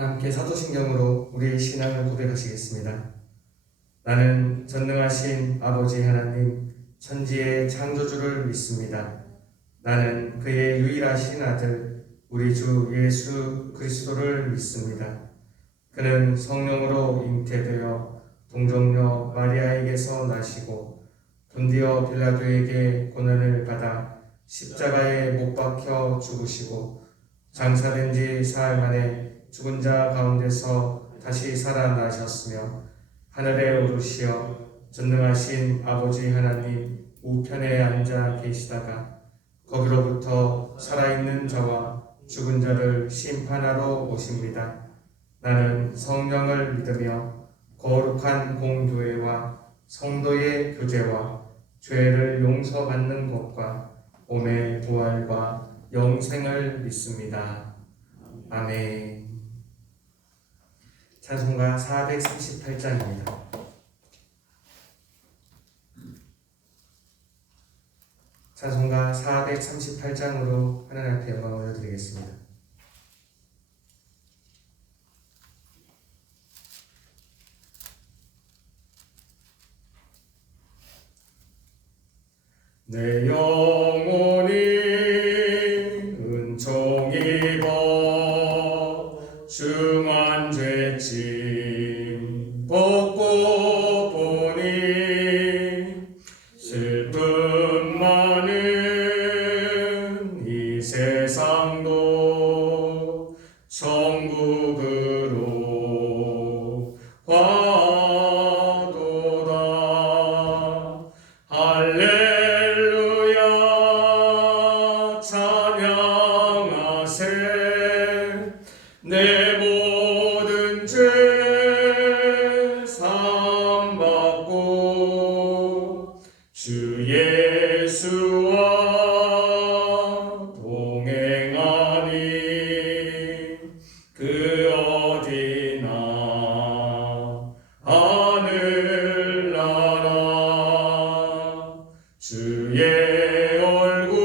함께 사도신경으로 우리의 신앙을 고백하시겠습니다. 나는 전능하신 아버지 하나님 천지의 창조주를 믿습니다. 나는 그의 유일하신 아들 우리 주 예수 그리스도를 믿습니다. 그는 성령으로 잉태되어 동정녀 마리아에게서 나시고 본디오 빌라도에게 고난을 받아 십자가에 못 박혀 죽으시고 장사된 지 사흘 만에 죽은 자 가운데서 다시 살아나셨으며 하늘에 오르시어 전능하신 아버지 하나님 우편에 앉아 계시다가 거기로부터 살아있는 자와 죽은 자를 심판하러 오십니다. 나는 성령을 믿으며 거룩한 공교회와 성도의 교제와 죄를 용서받는 것과 몸의 부활과 영생을 믿습니다. 아멘. 찬송가 438장입니다. 찬송가 438장으로 하나님 앞에 영광을 올려드리겠습니다. 내 영혼이 은총 입어 중한 죄짐 벗고 보니 슬픔 많은 이 세상도 천국으로 화도다. 할렐루야 찬양하세. 내 모든 죄 사함받고 주 예수와 동행하니 그 어디나 하늘나라. 주의 얼굴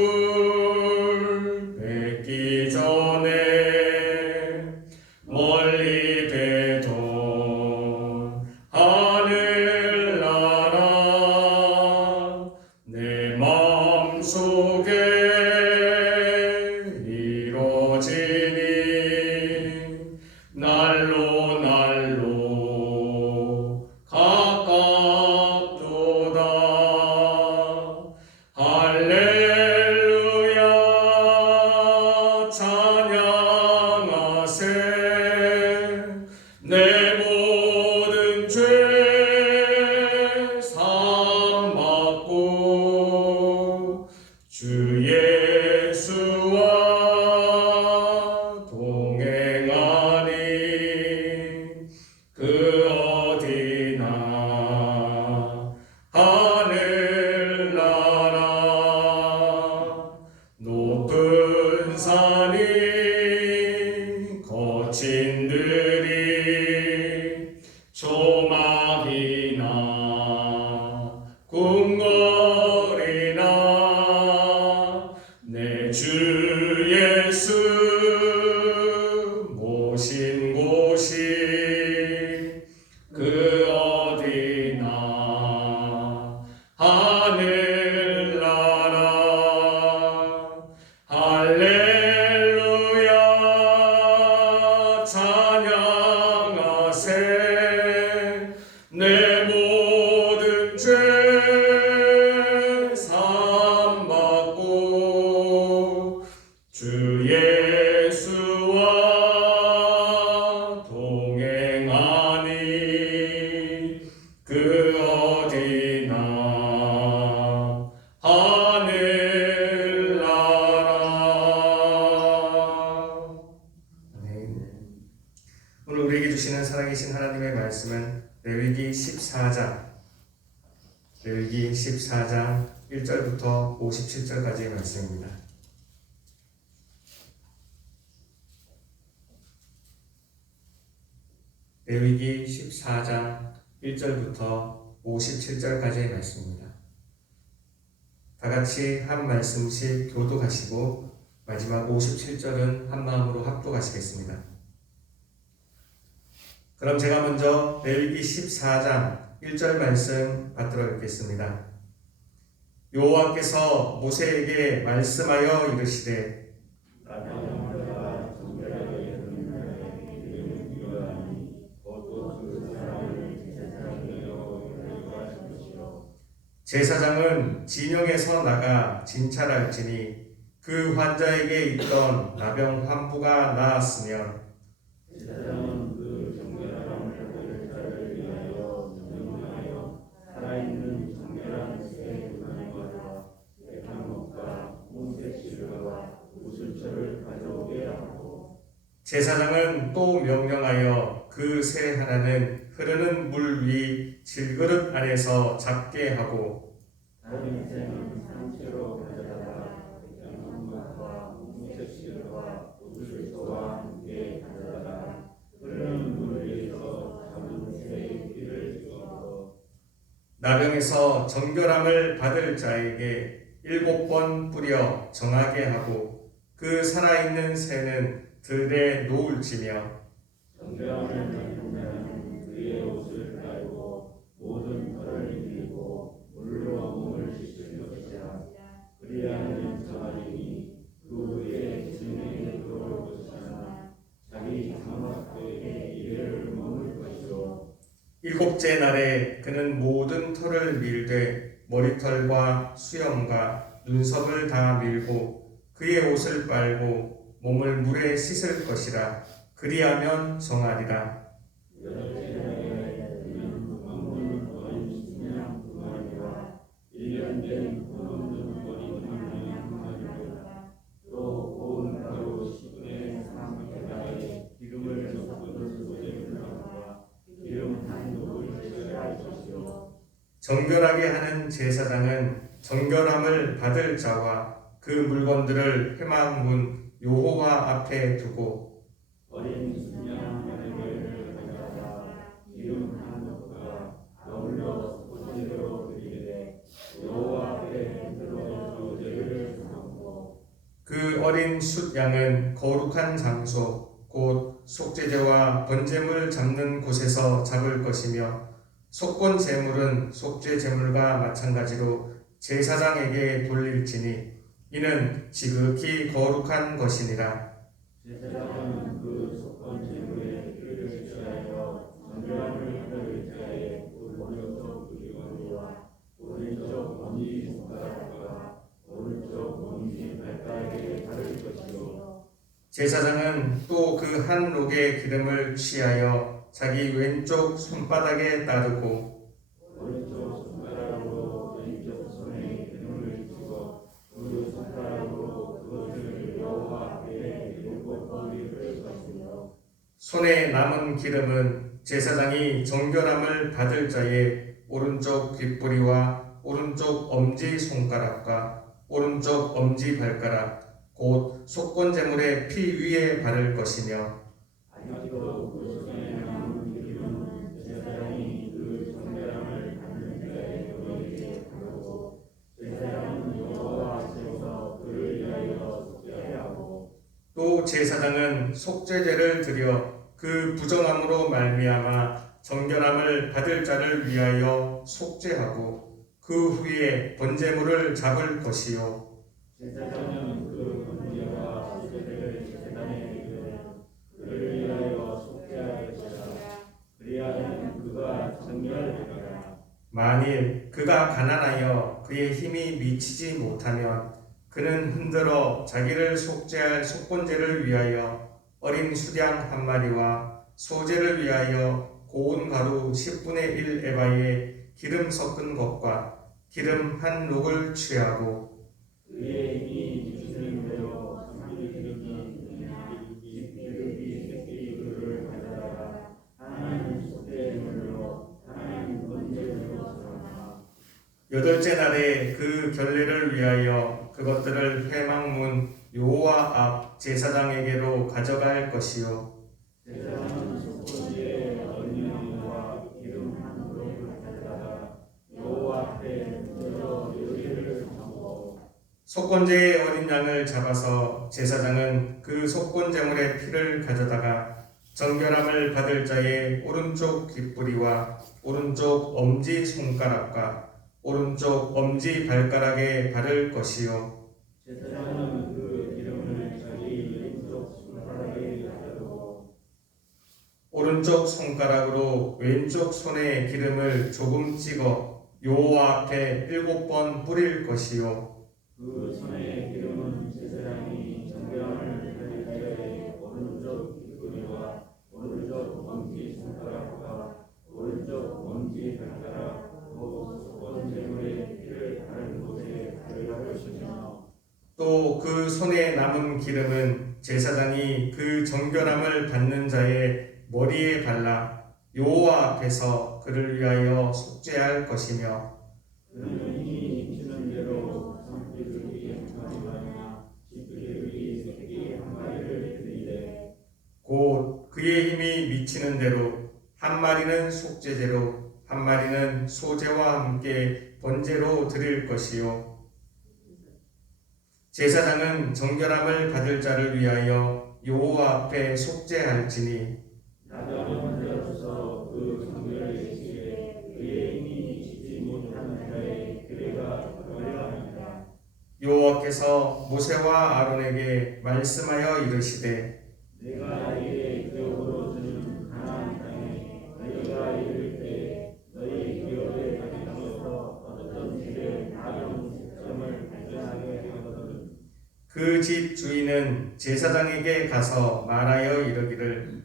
뵙기 전에 멀리 뵈던 하늘나라 내 마음속에 이루어지니 날로 날로 가깝도다. 할렐루야 찬양하세. 내 모든 죄 사함받고 주 예수와 동행하니 그 어디나 하늘나라. 높은 산이 거친 들이 조막이나 궁궐이나 내 주 예수 모신 곳이 그 어디나 하늘나라. 할렐루야 찬양하세. 내 모든 죄 사함받고 주 예수와 동행하니 그 어디나 하늘나라. 아멘. 오늘 우리에게 주시는 살아계신 하나님의 말씀은 레위기 14장 1절부터 57절까지의 말씀입니다. 레위기 14장 1절부터 57절까지의 말씀입니다. 다같이 한 말씀씩 교독하시고 마지막 57절은 한 마음으로 합독하시겠습니다. 그럼 제가 먼저 레위기 14장 1절 말씀 받들어 읽겠습니다. 여호와께서 모세에게 말씀하여 이르시되 제사장은 진영에서 나가 진찰할지니 그 환자에게 있던 나병 환부가 나았으면 제사장은 그 정결한 자를 위하여 명령하여 살아있는 정결한 새 고양이와 백향목과 홍색 실과와 우슬초를 가져오게 하고 제사장은 또 명령하여 그 새 하나는 흐르는 물 위 질그릇 안에서 잡게 하고 다른 새는 상체로 가져다가 백향목과 홍색 실과 우슬초와 함께 가져다가 흐르는 물 위에서 잡은 새의 피를 찍어 나병에서 정결함을 받을 자에게 7번 뿌려 정하게 하고 그 살아있는 새는 들에 놓을지며 정결함을 받는 자는 그의 옷을 빨고 모든 털을 밀고 물로 몸을 씻을 것이라. 그리하면 정하리니 그 후에 진에게 들어올 것이나 자기 장막들에게 이래를 머물 것이요 7째 날에 그는 모든 털을 밀되 머리털과 수염과 눈썹을 다 밀고 그의 옷을 빨고 몸을 물에 씻을 것이라. 그리하면 정하리라. 여덟째 날에 그는 왕분은 어린 순양 두 마리와 1년 된 푼없는 어린 왕양 한 마리와 또 고운 가루 10분의 3 게다에 기름을 섞은 소재물과 기름 한 녹을 취할 것이요 정결하게 하는 제사장은 정결함을 받을 자와 그 물건들을 회막문 여호와 앞에 두고 어린 순양 한 마리를 가져다가 기름 한 녹과 아울러 소재로 드리되 여호와 앞에 들어 소재를 삼고 그 어린 숫양은 거룩한 장소 곧 속죄제와 번제물 잡는 곳에서 잡을 것이며 속건 제물은 속죄 제물과 마찬가지로 제사장에게 돌릴지니 이는 지극히 거룩한 것이니라. 제사장은 그 속건 제물의 피를 취하여 정결함을 받을 자의 오른쪽 우리머리와 오른쪽 엄지 손가락과 오른쪽 엄지 발가락에 바를 것이요 제사장은 또 그 한 록의 기름을 취하여 자기 왼쪽 손바닥에 따르고 오른쪽 손가락으로 왼쪽 손에 기름을 주고 그 손가락으로 그것을 여호와 앞에 7번이 뜰 것이며 손에 남은 기름은 제사장이 정결함을 받을 자의 오른쪽 귓뿌리와 오른쪽 엄지 손가락과 오른쪽 엄지 발가락 곧 속건 제물의 피 위에 바를 것이며 아직도 그 손에 남은 기름은 제사장이 그 정결함을 받는 자의 머리에 바르고 제사장은 여호와 앞에서 그를 위하여 속죄하고 또 제사장은 속죄제를 드려 그 부정함으로 말미암아 정결함을 받을 자를 위하여 속죄하고 그 후에 번제물을 잡을 것이요 제사장은 그 번제와 속죄를 제사장에 드려 그를 위하여 속죄할 것이라. 그리하면 그가 정결되리라. 만일 그가 가난하여 그의 힘이 미치지 못하면 그는 흔들어 자기를 속죄할 속건제를 위하여 어린 수양 한 마리와 소제를 위하여 고운 가루 10분의 1 에바에 기름 섞은 것과 기름 한 록을 취하고 그의 힘이 미치는 대로 삼킬 기름이 새끼 그를 가져다가 하나는 속죄물로 하나는 번제물로 삼아 8째 날에 그 결례를 위하여 그것들을 회막문 여호와 앞 제사장에게로 가져갈 것이요 제사장은 속건제의 어린 양과 기름 한 그릇을 가져다가 여호와 앞에 들어 요리를 하고 속건제의 어린 양을 잡아서 제사장은 그 속건제물의 피를 가져다가 정결함을 받을 자의 오른쪽 귓뿌리와 오른쪽 엄지 손가락과 오른쪽 엄지 발가락에 바를 것이요 제사장은 그 기름을 자기 왼쪽 손가락에 바르고 오른쪽 손가락으로 왼쪽 손에 기름을 조금 찍어 여호와 앞에 7번 뿌릴 것이요 그 손에 기름은 제사장이 정결함을 받을 자의 오른쪽 귓뿌리와 오른쪽 엄지 손가락과 오른쪽 엄지 발가락 또 속건 제물의 피를 바른 곳에 바를 것이며 또 그 손에 남은 기름은 제사장이 그 정결함을 받는 자의 머리에 발라 여호와 앞에서 그를 위하여 속죄할 것이며 그는 이미 미치는 대로 성필들이 한 마리나 집들이 새끼 한 마리를 드리되 곧 그의 힘이 미치는 대로 한 마리는 속죄제로 한 마리는 소제와 함께 번제로 드릴 것이요 제사장은 정결함을 받을 자를 위하여 여호와 앞에 속죄할지니 나병 자로서 그 정결의 시에 그의 힘이 미치지 못하는 자의 그레가 벌하니라. 여호와께서 모세와 아론에게 말씀하여 이르시되 내가 너희에게 기업으로 주는 가나안 땅에 너희가 이를 때 너희 기업의 땅에서 어떤 집에 나병 색점을 발견하게 하거든 그 집 주인은 제사장에게 가서 말하여 이르기를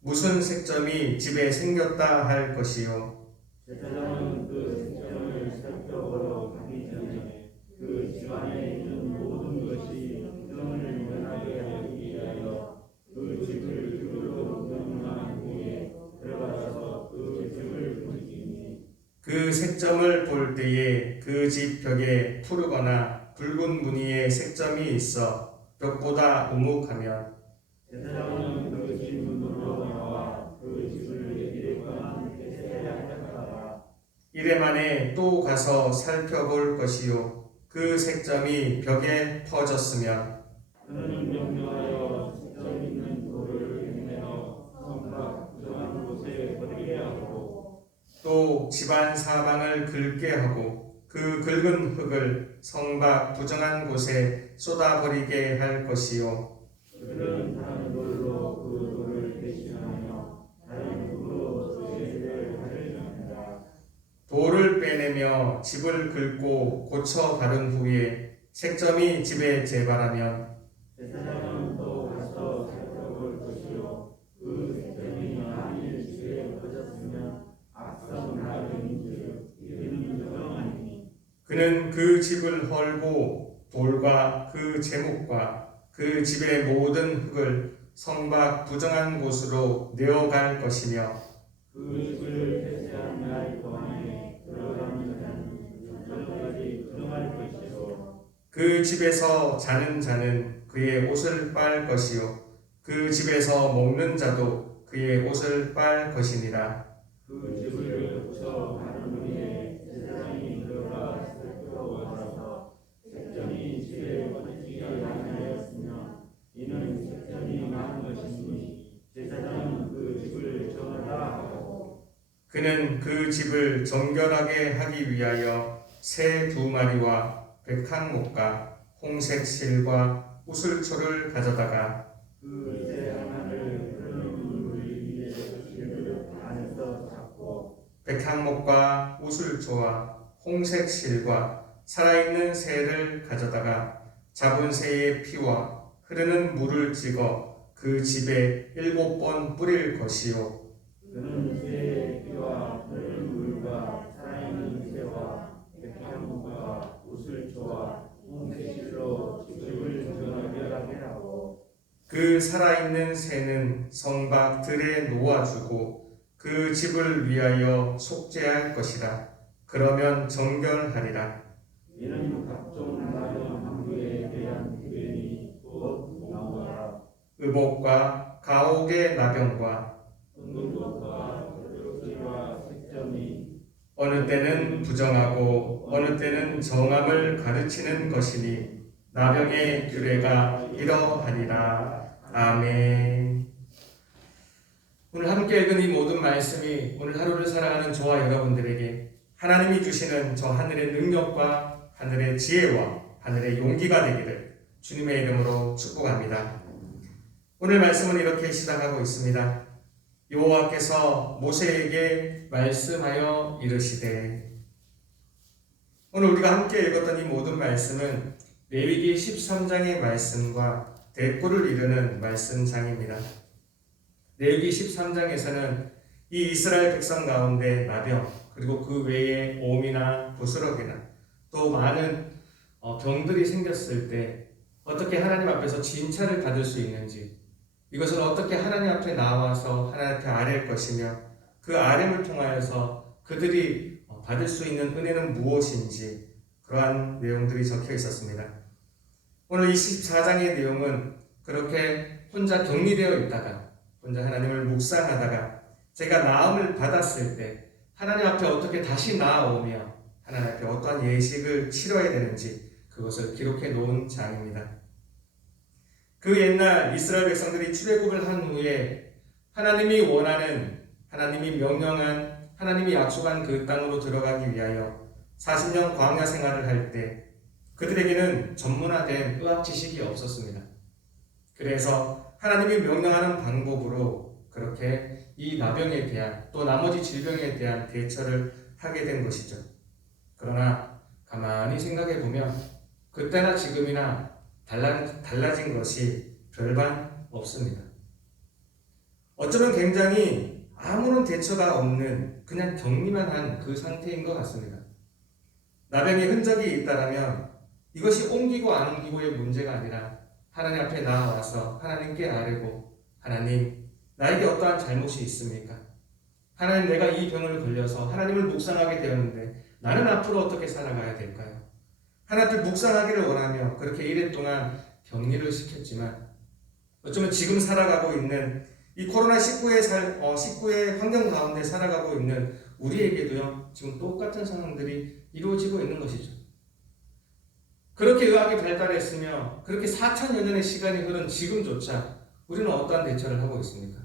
무슨 색점이 집에 생겼다 할 것이요 제사장은 그 색점을 살펴보러 가기 전에 그 집안에 있는 모든 것이 부정을 면하게 하기 위하여 그 집을 흙으로 명망한 후에 들어가서 그 집을 보시니 그 색점을 볼 때에 그 집 벽에 푸르거나 붉은 무늬의 색점이 있어 벽보다 우묵하면 제사장은 그 집 문으로 나와 그 집을 이래만 폐쇄해야 할까봐 이래 만에 또 가서 살펴볼 것이요 그 색점이 벽에 퍼졌으면 그는 명령하여 색점 있는 돌을 내어 성곽 부정한 곳에 버리게 하고 또 집안 사방을 긁게 하고 그 긁은 흙을 성박 부정한 곳에 쏟아버리게 할 것이요 그들은 다른 돌로 그 돌을 대신하며 다른 흙으로 소재를 하려니라. 돌을 빼내며 집을 긁고 고쳐 바른 후에 색점이 집에 재발하면 제사장은 또 가서 살펴볼 것이요 그 색점이 만일 집에 퍼졌으면 악성 나병인즉 이는 부정하니 그는 그 집을 헐고 돌과 그 제목과 그 집의 모든 흙을 성박 부정한 곳으로 내어갈 것이며 그 집을 폐쇄한 날 동안에 들어가는 자는 저녁까지 부정할 것이요 그 집에서 자는 자는 그의 옷을 빨 것이요 그 집에서 먹는 자도 그의 옷을 빨 것이니라 그 집을 고쳐 바른 후에 제사장이 들어가 살펴보아서 색점이 집에 퍼지지 아니하였으며 이는 색점이 많은 것이니 제사장은 그 집을 정하라 하고 그는 그 집을 정결하게 하기 위하여 새 2마리와 백항목과 홍색 실과 우슬초를 가져다가 그새 하나를 흐르는 물 위에 실을 안에서 잡고 백항목과 우슬초와 홍색 실과 살아있는 새를 가져다가 잡은 새의 피와 흐르는 물을 찍어 그 집에 7번 뿌릴 것이요 그는 새의 피와 흐르는 물과 살아있는 새와 백향목과 우슬초와 홍색실로 집을 정결하게 하고 그 살아있는 새는 성박 들에 놓아주고 그 집을 위하여 속죄할 것이라 그러면 정결하리라 이는 각종 나병 항구에 대한 흡연이 곧 나오라 의복과 가옥의 나병과 흥분과 뾰족지와 색점이 어느 때는 부정하고 어느 때는 정함을 가르치는 것이니 나병의 규례가 이러하니라. 아멘. 오늘 함께 읽은 이 모든 말씀이 오늘 하루를 살아가는 저와 여러분들에게 하나님이 주시는 저 하늘의 능력과 하늘의 지혜와 하늘의 용기가 되기를 주님의 이름으로 축복합니다. 오늘 말씀은 이렇게 시작하고 있습니다. 여호와께서 모세에게 말씀하여 이르시되. 오늘 우리가 함께 읽었던 이 모든 말씀은 레위기 13장의 말씀과 대꾸를 이루는 말씀장입니다. 레위기 13장에서는 이 이스라엘 백성 가운데 나병, 그리고 그 외에 옴이나 부스러기나 또 많은 병들이 생겼을 때 어떻게 하나님 앞에서 진찰을 받을 수 있는지, 이것을 어떻게 하나님 앞에 나와서 하나님 앞에 아뢰을 것이며 그 아뢰을 통하여서 그들이 받을 수 있는 은혜는 무엇인지, 그러한 내용들이 적혀 있었습니다. 오늘 24장의 내용은 그렇게 혼자 격리되어 있다가 혼자 하나님을 묵상하다가 제가 나음을 받았을 때 하나님 앞에 어떻게 다시 나아오며 하나님 앞에 어떠한 예식을 치러야 되는지 그것을 기록해 놓은 장입니다. 그 옛날 이스라엘 백성들이 출애굽을 한 후에 하나님이 원하는, 하나님이 명령한, 하나님이 약속한 그 땅으로 들어가기 위하여 40년 광야 생활을 할 때 그들에게는 전문화된 의학 지식이 없었습니다. 그래서 하나님이 명령하는 방법으로 그렇게 이 나병에 대한 또 나머지 질병에 대한 대처를 하게 된 것이죠. 그러나 가만히 생각해 보면 그때나 지금이나 달라진 것이 별반 없습니다. 어쩌면 굉장히 아무런 대처가 없는 그냥 격리만 한 그 상태인 것 같습니다. 나병의 흔적이 있다라면 이것이 옮기고 안 옮기고의 문제가 아니라 하나님 앞에 나와서 하나님께 아뢰고, 하나님, 나에게 어떠한 잘못이 있습니까? 하나님, 내가 이 병을 걸려서 하나님을 묵상하게 되었는데 나는 앞으로 어떻게 살아가야 될까요? 하나님을 묵상하기를 원하며 그렇게 1년 동안 격리를 시켰지만 어쩌면 지금 살아가고 있는 이 코로나19의 환경 가운데 살아가고 있는 우리에게도요, 지금 똑같은 상황들이 이루어지고 있는 것이죠. 그렇게 의학이 발달했으며 그렇게 4천여 년의 시간이 흐른 지금조차 우리는 어떠한 대처를 하고 있습니까?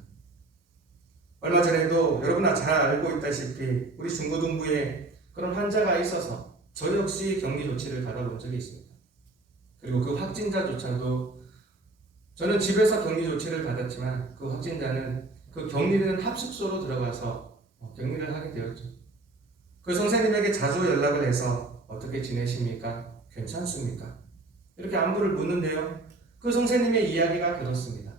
얼마 전에도 여러분 잘 알고 있다시피 우리 중고등부에 그런 환자가 있어서 저 역시 격리 조치를 받아본 적이 있습니다. 그리고 그 확진자조차도 저는 집에서 격리 조치를 받았지만 그 확진자는 그 격리되는 합숙소로 들어가서 격리를 하게 되었죠. 그 선생님에게 자주 연락을 해서 어떻게 지내십니까? 괜찮습니까? 이렇게 안부를 묻는데요. 그 선생님의 이야기가 그렇습니다.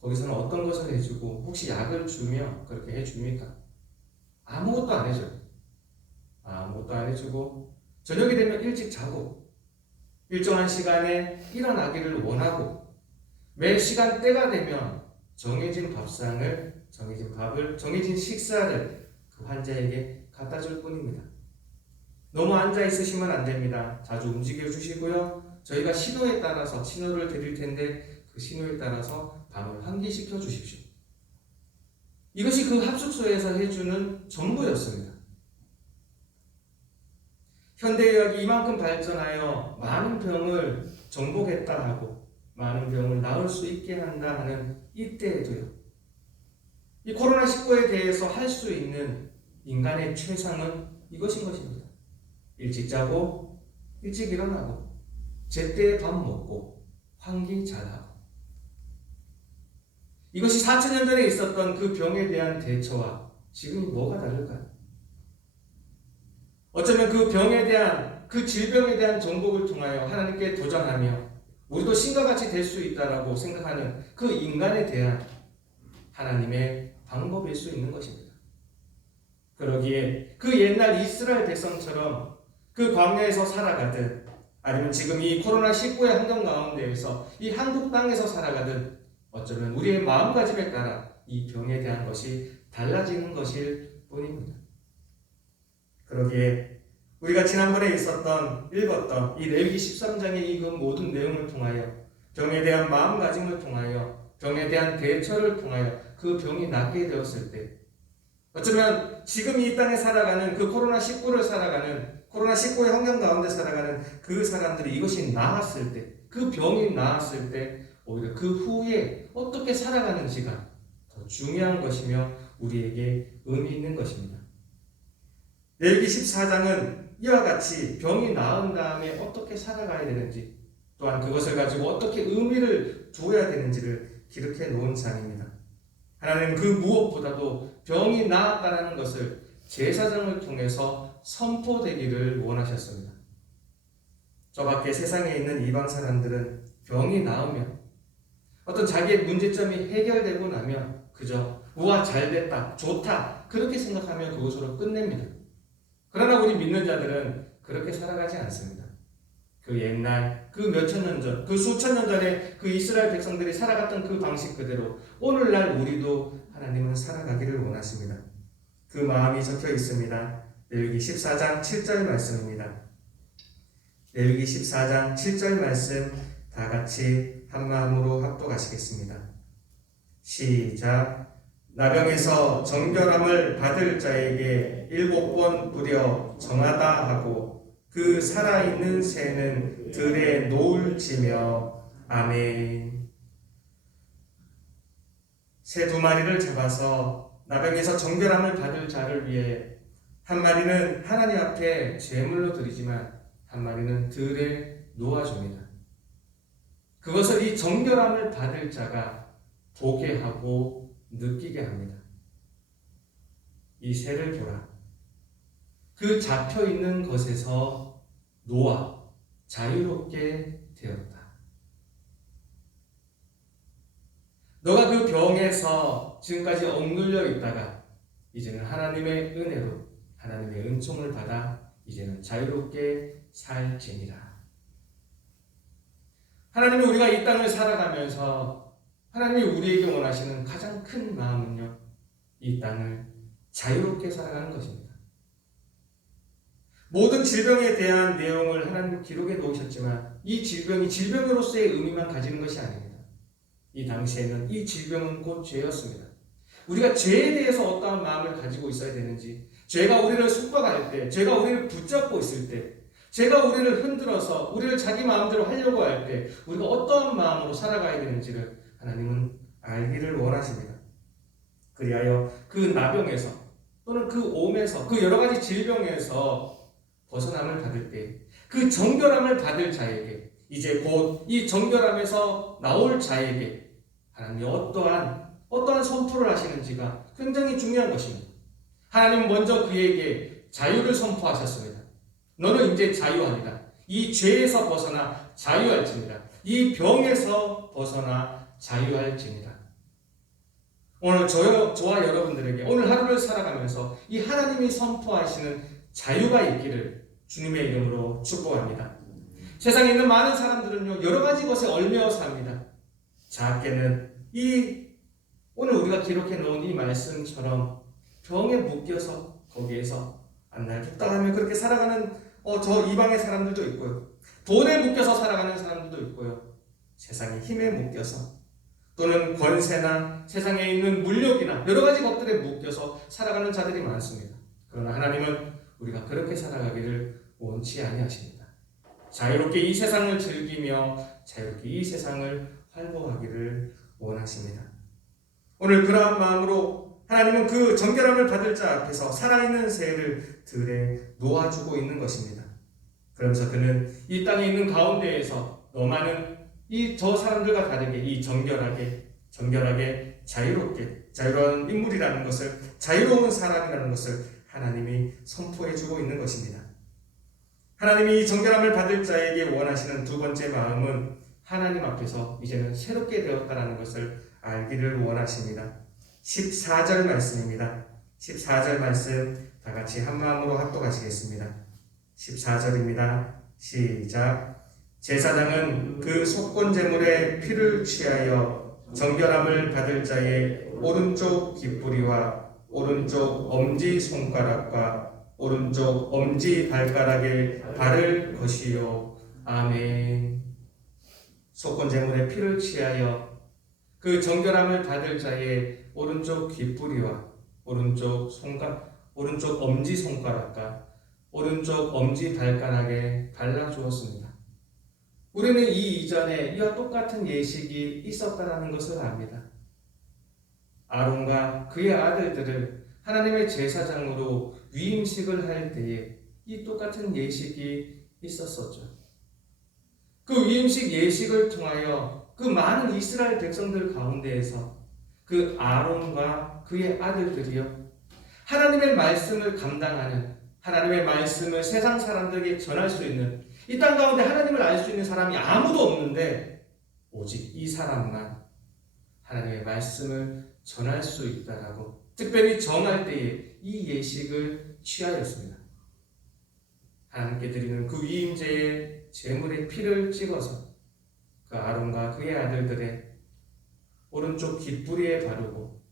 거기서는 어떤 것을 해주고 혹시 약을 주며 그렇게 해줍니까? 아무것도 안 해줘요. 아무것도 안 해주고 저녁이 되면 일찍 자고 일정한 시간에 일어나기를 원하고 매 시간대가 되면 정해진 밥상을, 정해진 밥을, 정해진 식사를 그 환자에게 갖다 줄 뿐입니다. 너무 앉아 있으시면 안 됩니다. 자주 움직여 주시고요. 저희가 신호에 따라서 신호를 드릴 텐데 그 신호에 따라서 밤을 환기시켜 주십시오. 이것이 그 합숙소에서 해주는 전부였습니다. 현대의학이 이만큼 발전하여 많은 병을 정복했다 하고 많은 병을 나을 수 있게 한다 하는 이때에도요, 이 코로나19에 대해서 할 수 있는 인간의 최상은 이것인 것입니다. 일찍 자고 일찍 일어나고 제때에 밥 먹고 환기 잘하고, 이것이 4천년 전에 있었던 그 병에 대한 대처와 지금이 뭐가 다를까요? 어쩌면 그 병에 대한, 그 질병에 대한 정복을 통하여 하나님께 도전하며 우리도 신과 같이 될 수 있다라고 생각하는 그 인간에 대한 하나님의 방법일 수 있는 것입니다. 그러기에 그 옛날 이스라엘 백성처럼 그 광야에서 살아가든 아니면 지금 이 코로나19의 환경 가운데에서 이 한국 땅에서 살아가든 어쩌면 우리의 마음가짐에 따라 이 병에 대한 것이 달라지는 것일 뿐입니다. 그러기에 우리가 지난번에 읽었던 이 레위기 13장의 이 그 모든 내용을 통하여 병에 대한 마음가짐을 통하여 병에 대한 대처를 통하여 그 병이 낫게 되었을 때 어쩌면 지금 이 땅에 살아가는 그 코로나19를 살아가는 코로나19의 환경 가운데 살아가는 그 사람들이 이것이 나았을 때, 그 병이 나았을 때 오히려 그 후에 어떻게 살아가는지가 더 중요한 것이며 우리에게 의미 있는 것입니다. 레위기 14장은 이와 같이 병이 나은 다음에 어떻게 살아가야 되는지, 또한 그것을 가지고 어떻게 의미를 두어야 되는지를 기록해 놓은 장입니다. 하나님은 그 무엇보다도 병이 나았다는 것을 제사장을 통해서 선포되기를 원하셨습니다. 저 밖에 세상에 있는 이방 사람들은 병이 나으면, 어떤 자기의 문제점이 해결되고 나면 그저 우와 잘됐다, 좋다 그렇게 생각하며 그것으로 끝냅니다. 그러나 우리 믿는 자들은 그렇게 살아가지 않습니다. 그 옛날, 그 몇천 년 전, 그 수천 년 전에 그 이스라엘 백성들이 살아갔던 그 방식 그대로 오늘날 우리도 하나님은 살아가기를 원하십니다. 그 마음이 적혀 있습니다. 레위기 14장 7절 말씀입니다. 레위기 14장 7절 말씀 다 같이 한 마음으로 합독하시겠습니다. 시작. 나병에서 정결함을 받을 자에게 7번 부려 정하다 하고 그 살아있는 새는 들에 놓을지며. 아멘. 새 2마리를 잡아서 나병에서 정결함을 받을 자를 위해 한 마리는 하나님 앞에 제물로 드리지만 한 마리는 들에 놓아줍니다. 그것을 이 정결함을 받을 자가 보게 하고 느끼게 합니다. 이 새를 보라. 그 잡혀있는 것에서 놓아 자유롭게 되었다. 너가 그 병에서 지금까지 억눌려 있다가 이제는 하나님의 은혜로 하나님의 은총을 받아 이제는 자유롭게 살지니라. 하나님은 우리가 이 땅을 살아가면서 하나님이 우리에게 원하시는 가장 큰 마음은요, 이 땅을 자유롭게 살아가는 것입니다. 모든 질병에 대한 내용을 하나님 기록해 놓으셨지만 이 질병이 질병으로서의 의미만 가지는 것이 아닙니다. 이 당시에는 이 질병은 곧 죄였습니다. 우리가 죄에 대해서 어떠한 마음을 가지고 있어야 되는지, 죄가 우리를 속박할 때, 죄가 우리를 붙잡고 있을 때, 죄가 우리를 흔들어서 우리를 자기 마음대로 하려고 할 때 우리가 어떠한 마음으로 살아가야 되는지를 하나님은 알기를 원하십니다. 그리하여 그 나병에서 또는 그 옴에서 그 여러 가지 질병에서 벗어남을 받을 때 그 정결함을 받을 자에게, 이제 곧 이 정결함에서 나올 자에게 하나님이 어떠한 선포를 하시는지가 굉장히 중요한 것입니다. 하나님은 먼저 그에게 자유를 선포하셨습니다. 너는 이제 자유합니다. 이 죄에서 벗어나 자유할지니라. 이 병에서 벗어나 자유할지니라. 오늘 저와 여러분들에게 오늘 하루를 살아가면서 이 하나님이 선포하시는 자유가 있기를 주님의 이름으로 축복합니다. 세상에 있는 많은 사람들은요, 여러 가지 것에 얽매여 삽니다. 작게는 오늘 우리가 기록해 놓은 이 말씀처럼 병에 묶여서 거기에서 안날 붓다하며 그렇게 살아가는 저 이방의 사람들도 있고요. 돈에 묶여서 살아가는 사람들도 있고요. 세상의 힘에 묶여서 또는 권세나 세상에 있는 물욕이나 여러 가지 것들에 묶여서 살아가는 자들이 많습니다. 그러나 하나님은 우리가 그렇게 살아가기를 원치 아니하십니다. 자유롭게 이 세상을 즐기며 자유롭게 이 세상을 활보하기를 원하십니다. 오늘 그러한 마음으로 하나님은 그 정결함을 받을 자 앞에서 살아있는 새를 들에 놓아주고 있는 것입니다. 그러면서 그는 이 땅에 있는 가운데에서 너만은 저 사람들과 다르게 이 정결하게 자유롭게 자유로운 인물이라는 것을, 자유로운 사람이라는 것을 하나님이 선포해주고 있는 것입니다. 하나님이 이 정결함을 받을 자에게 원하시는 두 번째 마음은 하나님 앞에서 이제는 새롭게 되었다는 것을 알기를 원하십니다. 14절 말씀입니다. 14절 말씀 다 같이 한 마음으로 합독하시겠습니다. 14절입니다. 시작. 제사장은 그 속건 제물의 피를 취하여 정결함을 받을 자의 오른쪽 깃뿌리와 오른쪽 엄지 손가락과 오른쪽 엄지 발가락에 바를 것이요. 아멘. 속건 제물의 피를 취하여 그 정결함을 받을 자의 오른쪽 깃뿌리와 오른쪽 엄지 손가락과 오른쪽 엄지 발가락에 발라주었습니다. 우리는 이 이전에 이와 똑같은 예식이 있었다는 것을 압니다. 아론과 그의 아들들을 하나님의 제사장으로 위임식을 할 때에 이 똑같은 예식이 있었었죠. 그 위임식 예식을 통하여 그 많은 이스라엘 백성들 가운데에서 그 아론과 그의 아들들이요, 하나님의 말씀을 감당하는, 하나님의 말씀을 세상 사람들에게 전할 수 있는, 이 땅 가운데 하나님을 알 수 있는 사람이 아무도 없는데 오직 이 사람만 하나님의 말씀을 전할 수 있다라고 특별히 정할 때에 이 예식을 취하였습니다. 하나님께 드리는 그 위임제의 제물의 피를 찍어서 그 아론과 그의 아들들의 오른쪽 깃뿌리에 바르고,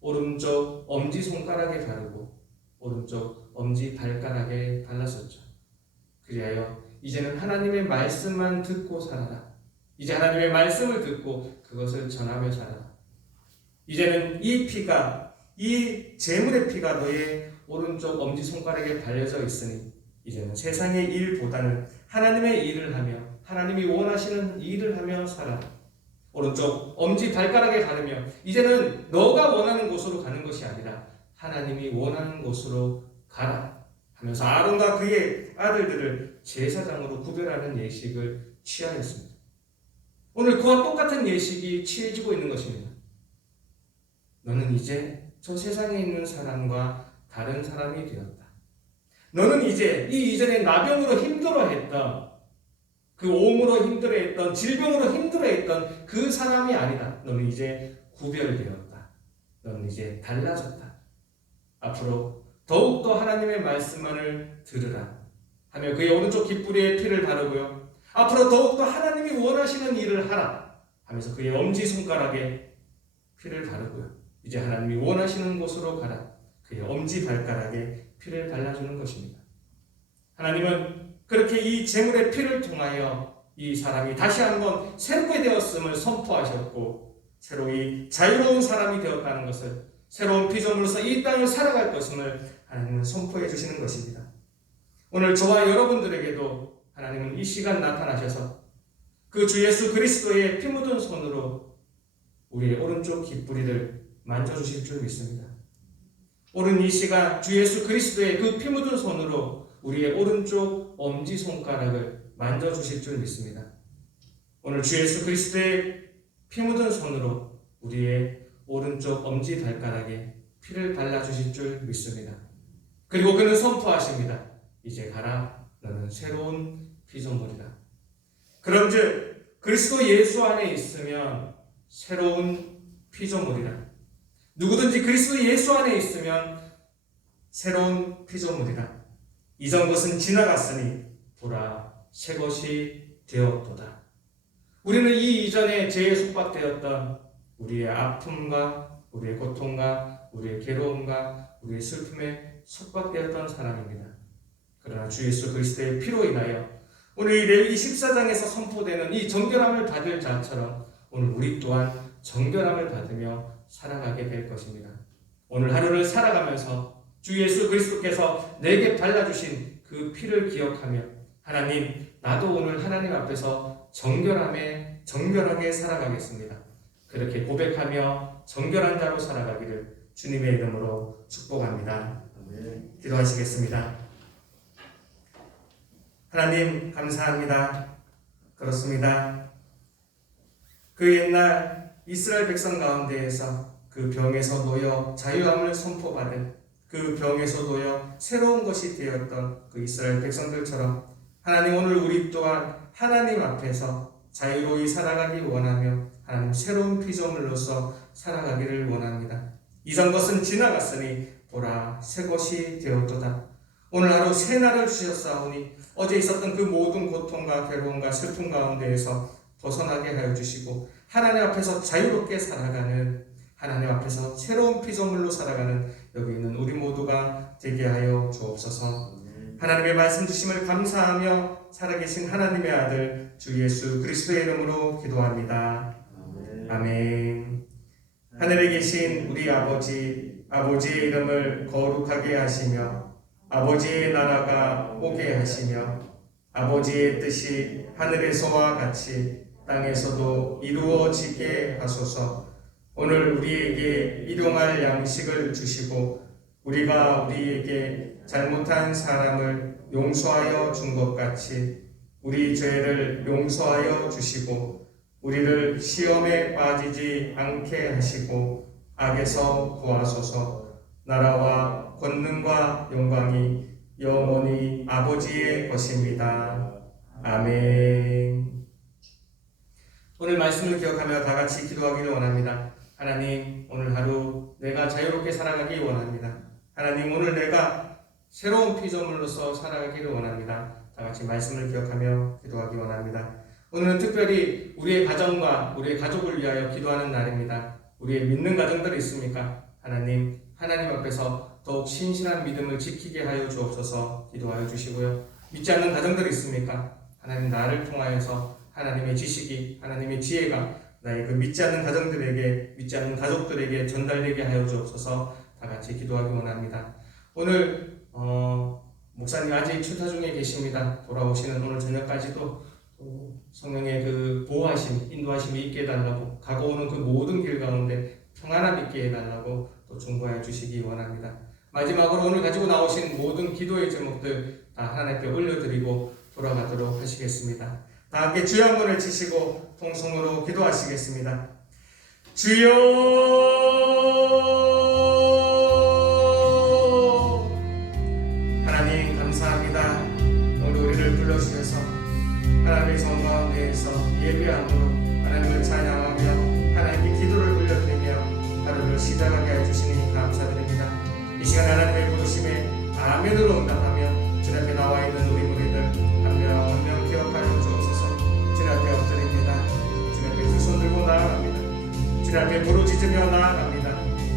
오른쪽 엄지손가락에 바르고, 오른쪽 엄지발가락에 발랐었죠. 그리하여 이제는 하나님의 말씀만 듣고 살아라. 이제 하나님의 말씀을 듣고 그것을 전하며 살아라. 이제는 이 피가, 이 제물의 피가 너의 오른쪽 엄지손가락에 발려져 있으니 이제는 세상의 일보다는 하나님의 일을 하며 하나님이 원하시는 일을 하며 살아라. 오른쪽 엄지발가락에 바르며 이제는 너가 원하는 곳으로 가는 것이 아니라 하나님이 원하는 곳으로 가라 하면서 아론과 그의 아들들을 제사장으로 구별하는 예식을 취하였습니다. 오늘 그와 똑같은 예식이 취해지고 있는 것입니다. 너는 이제 저 세상에 있는 사람과 다른 사람이 되었다. 너는 이제 이 이전에 나병으로 힘들어했던, 그 옴으로 힘들어했던, 질병으로 힘들어했던 그 사람이 아니다. 너는 이제 구별되었다. 너는 이제 달라졌다. 앞으로 더욱더 하나님의 말씀만을 들으라 하며 그의 오른쪽 깃뿌리에 피를 바르고요, 앞으로 더욱더 하나님이 원하시는 일을 하라 하면서 그의 엄지손가락에 피를 바르고요, 이제 하나님이 원하시는 곳으로 가라. 그의 엄지발가락에 피를 발라주는 것입니다. 하나님은 그렇게 이 제물의 피를 통하여 이 사람이 다시 한번 새롭게 되었음을 선포하셨고, 새로이 자유로운 사람이 되었다는 것을, 새로운 피조물로서 이 땅을 살아갈 것임을 하나님은 선포해 주시는 것입니다. 오늘 저와 여러분들에게도 하나님은 이 시간 나타나셔서 그 주 예수 그리스도의 피 묻은 손으로 우리의 오른쪽 깃뿌리를 만져주실 줄 믿습니다. 오늘 이 시간 주 예수 그리스도의 그 피 묻은 손으로 우리의 오른쪽 엄지손가락을 만져주실 줄 믿습니다. 오늘 주 예수 그리스도의 피 묻은 손으로 우리의 오른쪽 엄지발가락에 피를 발라주실 줄 믿습니다. 그리고 그는 선포하십니다. 이제 가라. 너는 새로운 피조물이다. 그런즉 그리스도 예수 안에 있으면 새로운 피조물이다. 누구든지 그리스도 예수 안에 있으면 새로운 피조물이다. 이전 것은 지나갔으니 보라 새 것이 되었도다. 우리는 이 이전에 죄에 속박되었던 우리의 아픔과 우리의 고통과 우리의 괴로움과 우리의 슬픔에 속박되었던 사람입니다. 그러나 주 예수 그리스도의 피로 인하여 오늘 이 레위기 14장에서 선포되는 이 정결함을 받을 자처럼 오늘 우리 또한 정결함을 받으며 살아가게 될 것입니다. 오늘 하루를 살아가면서 주 예수 그리스도께서 내게 발라주신 그 피를 기억하며 하나님, 나도 오늘 하나님 앞에서 정결하게 살아가겠습니다. 그렇게 고백하며 정결한 자로 살아가기를 주님의 이름으로 축복합니다. 기도하시겠습니다. 하나님 감사합니다. 그렇습니다. 그 옛날 이스라엘 백성 가운데에서 그 병에서 놓여 자유함을 선포받은, 그 병에서 놓여 새로운 것이 되었던 그 이스라엘 백성들처럼 하나님, 오늘 우리 또한 하나님 앞에서 자유로이 살아가기 원하며 하나님 새로운 피조물로서 살아가기를 원합니다. 이전 것은 지나갔으니 보라 새 것이 되었도다. 오늘 하루 새 날을 주셨사오니 어제 있었던 그 모든 고통과 괴로움과 슬픔 가운데에서 벗어나게 하여 주시고 하나님 앞에서 자유롭게 살아가는, 하나님 앞에서 새로운 피조물로 살아가는 여기 있는 우리 모두가 되게 하여 주옵소서. 하나님의 말씀 주심을 감사하며 살아계신 하나님의 아들 주 예수 그리스도의 이름으로 기도합니다. 아멘. 하늘에 계신 우리 아버지, 아버지의 이름을 거룩하게 하시며 아버지의 나라가 오게 하시며 아버지의 뜻이 하늘에서와 같이 땅에서도 이루어지게 하소서. 오늘 우리에게 일용할 양식을 주시고 우리가 우리에게 잘못한 사람을 용서하여 준 것 같이 우리 죄를 용서하여 주시고 우리를 시험에 빠지지 않게 하시고 악에서 구하소서. 나라와 권능과 영광이 영원히 아버지의 것입니다. 아멘. 오늘 말씀을 기억하며 다 같이 기도하기를 원합니다. 하나님, 오늘 하루 내가 자유롭게 살아가기 원합니다. 하나님, 오늘 내가 새로운 피조물로서 살아가기를 원합니다. 다 같이 말씀을 기억하며 기도하기 원합니다. 오늘은 특별히 우리의 가정과 우리의 가족을 위하여 기도하는 날입니다. 우리의 믿는 가정들이 있습니까? 하나님 앞에서 더욱 신실한 믿음을 지키게 하여 주옵소서. 기도하여 주시고요. 믿지 않는 가정들이 있습니까? 하나님, 나를 통하여서 하나님의 지식이, 하나님의 지혜가 나의 그 믿지 않는 가정들에게, 믿지 않는 가족들에게 전달되게 하여 주옵소서. 다 같이 기도하기 원합니다. 오늘 목사님 아직 출타 중에 계십니다. 돌아오시는 오늘 저녁까지도 성령의 그 보호하심, 인도하심이 있게 해달라고, 가고 오는 그 모든 길 가운데 평안함 있게 해달라고 또 중보해 주시기 원합니다. 마지막으로 오늘 가지고 나오신 모든 기도의 제목들 다 하나님께 올려드리고 돌아가도록 하시겠습니다. 다 함께 주여 한 번을 치시고 통성으로 기도하시겠습니다. 주여, 하나님 감사합니다. 오늘 우리를 불러주셔서 하나님의 성 가운데에서 예배함으로 하나님을 찬양하며 하나님께 기도를 올려드리며 하루를 시작하게 해주시니 감사드립니다. 이 시간 하나님의 부르심에 아멘으로 응답하며 주님 앞에 나와 있는 우리 무리들 한 명 한 명 기억하여 주옵소서. 주님 앞에 엎드립니다. 주님 앞에 두 손 들고 나아갑니다. 주님 앞에 부르짖으며 나아갑니다.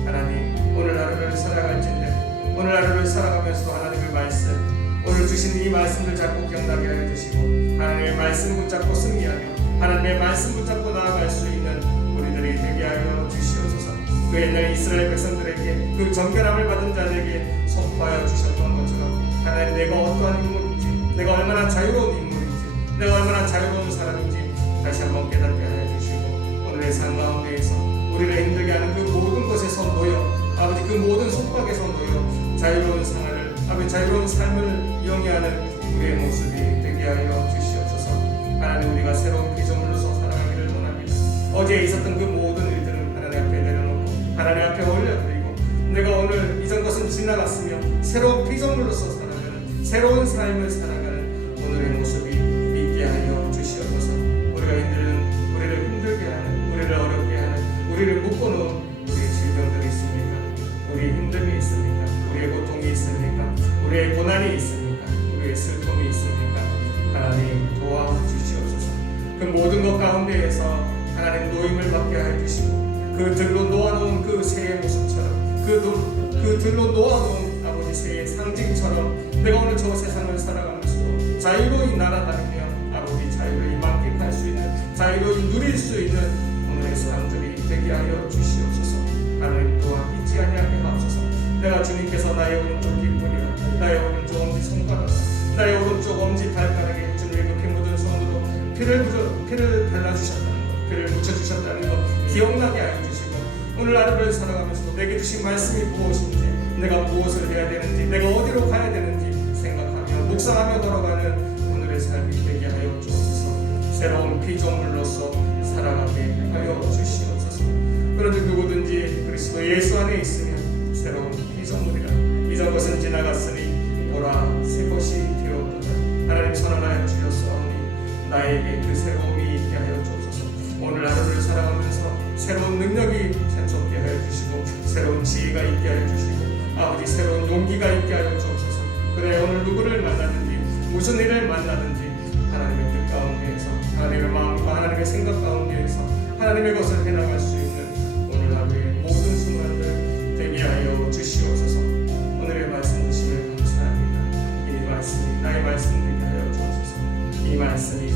하나님, 오늘 하루를 살아갈진데 오늘 하루를 살아가면서도 하나님의 말씀, 오늘 주신 이 말씀을 자꾸 기억나게 하여 주시고 하나님의 말씀 붙잡고 승리하며 하나님의 말씀 붙잡고 나아갈 수 있는 우리들이 되게 하여 주시옵소서. 그 옛날 이스라엘 백성들에게 그 정결함을 받은 자들에게 선포하여 주셨던 것처럼 하나님, 내가 어떠한 인물인지, 내가 얼마나 자유로운 인물인지, 내가 얼마나 자유로운 사람인지 다시 한번 깨닫게 하여 주시고 오늘의 삶 가운데에서 우리를 힘들게 하는 그 모든 것에서 놓여 아버지 그 모든 속박에서 놓여 자유로운 생활을, 아버지 자유로운 삶을 영위하는 우리의 모습이 되게 하여 주시옵소서. 하나님, 우리가 새로운 피조물로서 살아가기를 원합니다. 어제 있었던 그 모든 일들은 하나님 앞에 내려놓고 하나님 앞에 올려드리고 내가 오늘 이전 것은 지나갔으며 새로운 피조물로서 살아가는, 새로운 삶을 살아가는 오늘의 모습이 있게 하여 주시옵소서. 우리가 우리를 힘들게 하는, 우리를 어렵게 하는, 우리를 묶어놓은 우리의 질병들이 있습니까? 우리의 힘듦이 있습니까? 우리의 고통이 있습니까? 우리의 고난이 있습니까? 우리의 슬픔이 있습니까? 하나님, 도와주시옵소서. 그 모든 것 가운데에서 하나님 노임을 받게 해주시고 그 들로 놓아놓은 그 새의 모습처럼 그 들로 놓아놓은 아버지 새의 상징처럼 내가 오늘 저 세상을 살아가면서도 자유로이 날아다니며 아버지 자유로이 만끽할 수 있는, 자유로이 누릴 수 있는 오늘의 사람들이 되게 하여 주시옵소서. 하나님 또한 잊지 아니하게 하옵소서. 내가 주님께서 나의 오른쪽 깃불이라, 나의 오른쪽 엄지 손가락, 나의 오른쪽 엄지 발가락에 주님의 그 피 묻은 손으로 피를 발라주셨다는 것, 피를 묻혀주셨다는 것 기억나게 하여 주시고 오늘 하루를 살아가면서도 내게 주신 말씀이 무엇인지, 내가 무엇을 해야 되는지, 내가 어디로 가야 되는지 생각하며 묵상하며 걸어가는 오늘의 삶이 되게 하여 주옵소서. 새로운 피조물로서 살아가게 하여 주시옵소서. 그런데 누구든지 그리스도 예수 안에 있으면 새로운 피조물이라, 이전 것은 지나갔으니 보라 새 것이 되었도다. 하나님 선언하여 주셨사오니 나에게 그 새로움이 있게 하여 주옵소서. 오늘 하루를 살아가면서 새로운 능력이 샘솟게 하여 주시고 새로운 지혜가 있게 하여 주시고 아버지 새로운 용기가 있게 하여 주옵소서. 그래, 오늘 누구를 만나든지 무슨 일을 만나든지 하나님의 뜻 가운데에서, 하나님의 마음과 하나님의 생각 가운데에서 하나님의 것을 해나갈 수 있는 오늘 하루의 모든 순간들 되게 하여 주시옵소서. 오늘의 말씀 주심을 감사합니다. 이 말씀이 나의 말씀 되게 하여 주옵소서. 이 말씀이